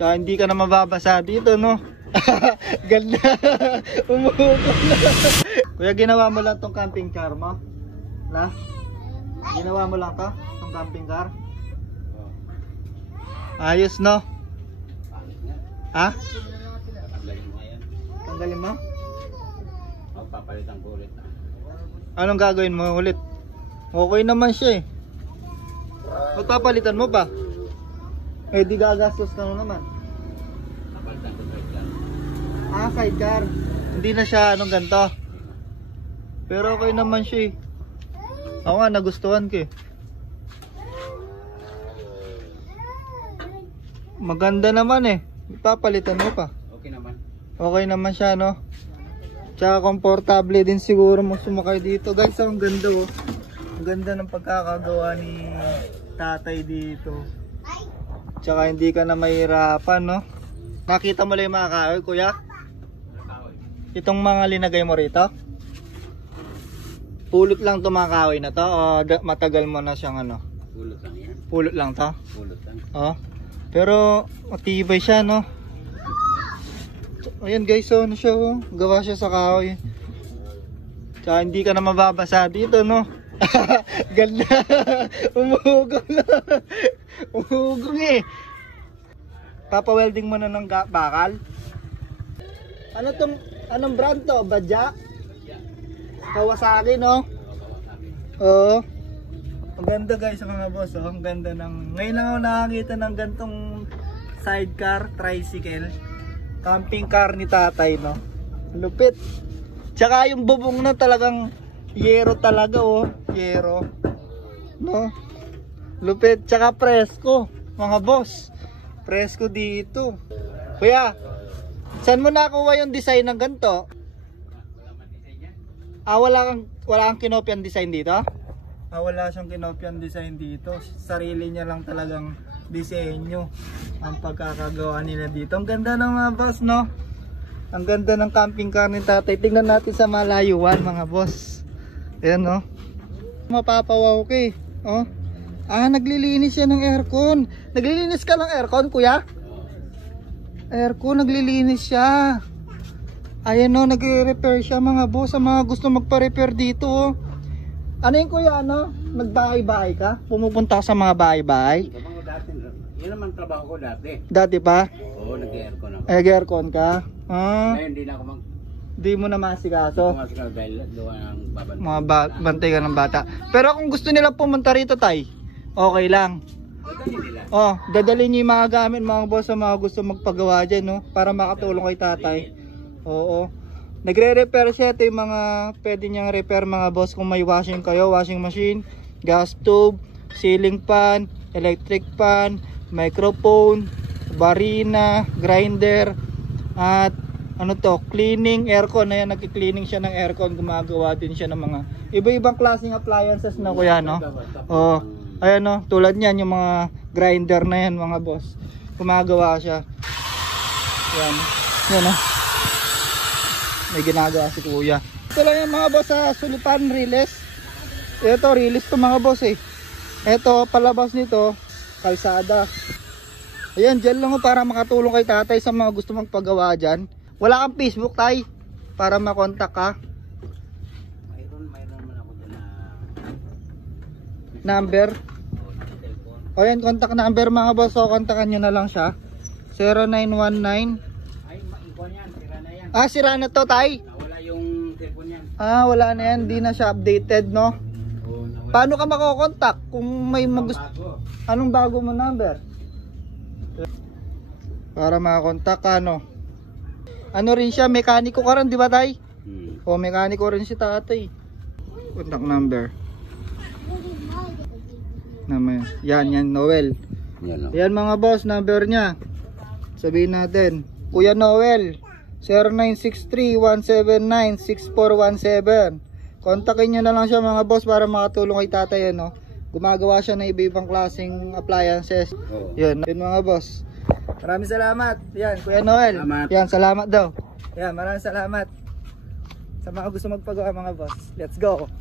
Tsaka hindi ka na mababasa dito, no? Ganda. Umuupo na. Kuya, ginawa mo lang tong camping car mo? Na? Ginawa mo lang to? Tong camping car? Ayos, no? Ha? Tanggalin mo? O, papalitan ko ulit. Anong gagawin mo ulit? Okay naman siya eh. Magpapalitan mo pa? Eh di gagastos ka na naman. Papalitan ko sidecar. Ah, sidecar. Hindi na siya anong ganito. Pero okay naman siya eh. Ako nga nagustuhan ko eh. Maganda naman eh. Papalitan mo pa. Okay naman. Okay naman siya, no? Tsaka komportable din siguro mo sumakay dito. Guys, ang ganda oh. Ang ganda ng pagkakagawa ni tatay dito. Tsaka hindi ka na mahirapan, no? Nakita mo lang yung mga kahoy, kuya? Itong mga linagay mo rito? Pulot lang itong mga kahoy na to? O matagal mo na siyang ano? Pulot lang yan. Pulot lang to? Pulot lang. Oh. Pero matibay siya, no? Ayan guys, oh, ano siya, oh. Gawa siya sa kahoy. Tsaka hindi ka na mababasa dito, no? Ganda. Umuugong na. Umuugong eh. Papa-welding mo na ng bakal. Ano tong, anong brand to? Badya? Kawasaki, no? Oo. Ang ganda guys mga boss, oh. Ang ganda ng, ngayon lang ako nakakita ng gantong sidecar, tricycle, camping car ni tatay, no? Lupit. Tsaka yung bubong na talagang yero talaga, oh. Yero, no? Lupit. Tsaka presko mga boss. Presko dito. Kuya, saan mo nakuha yung design ng ganito? Ah, wala kang kinopyan design dito? Wala siyang kinopyan design dito. Sarili niya lang talagang disenyo ang pagkakagawa nila dito. Ang ganda ng mga boss, no? Ang ganda ng camping car ni tatay. Tingnan natin sa malayuan mga boss. Ayan, no? Mapapawaw ka eh. Oh. Ah, naglilinis siya ng aircon. Naglilinis ka ng aircon, kuya? Aircon, naglilinis siya. Ayan, no? Nagre-repair siya mga boss. Sa mga gusto magpa-repair dito, oh. Ano yung kuya, ano? Nagbahay-bahay ka? Pumupunta sa mga bahay-bahay? Yan naman trabaho ko dati. Dati pa? Oo, nag-aircon ako. Nag-aircon ka? Ah, Ngayon, hindi na ako di mo na masikaso. masikaw dahil doon ang babantay. Mga bantay ka ng bata. Pero kung gusto nila pumunta rito, tay, okay lang. Oh, dadalhin niyo yung mga gamit mga boss sa mga gusto magpagawa dyan, no? Para makatulong kay tatay. Oo. Nagre-repair siya. Ito yung mga pwede niyang repair mga boss. Kung may washing kayo, washing machine, gas stove, ceiling fan, electric fan, microphone, barina, grinder, at ano to, cleaning, aircon. Ayan, nag-cleaning siya ng aircon. Gumagawa din siya ng mga iba-ibang klaseng appliances na kuya, no? Oh, ayan, no? Tulad niyan, yung mga grinder na yan mga boss. Gumagawa siya. Yan. Yan, no? May ginagawa si kuya. Ito lang yung mga boss sa Sulipan, Riles. Ito, Riles to mga boss eh. Ito, palabas nito, kalsada. Ayan, dyan lang para makatulong kay tatay sa mga gusto magpagawa dyan. Wala kang Facebook, tay? Para makontak ka? Mayroon man ako dyan na Number? telephone. O yan, contact number mga boss. So, kontakan nyo na lang siya. 0919. Ay, maikuan yan. Sira na yan. Ah, sira na to, tay? Nawala yung telephone yan. Ah, wala na yan. Di na siya updated, no? Oo, nawala. Paano ka makokontak kung may magusto? Bago. Anong bago mo number? Para makakontak ka, no? Ano rin siya, mekaniko ka rin, di ba tay? O, mekaniko rin si tatay. Contact number. Naman. Yan, Noel. Yan lang. Yan mga boss, number niya. Sabihin natin. Kuya Noel, 0963-179-6417. Kontakin nyo na lang siya mga boss para makatulong kay tatay, no? Gumagawa siya ng iba-ibang klaseng appliances. Oo. Yun mga boss. Maraming salamat. Yan, Kuya Noel. Salamat. Yan, salamat daw. Yan, maraming salamat. Sa mga gusto magpagawa mga boss. Let's go.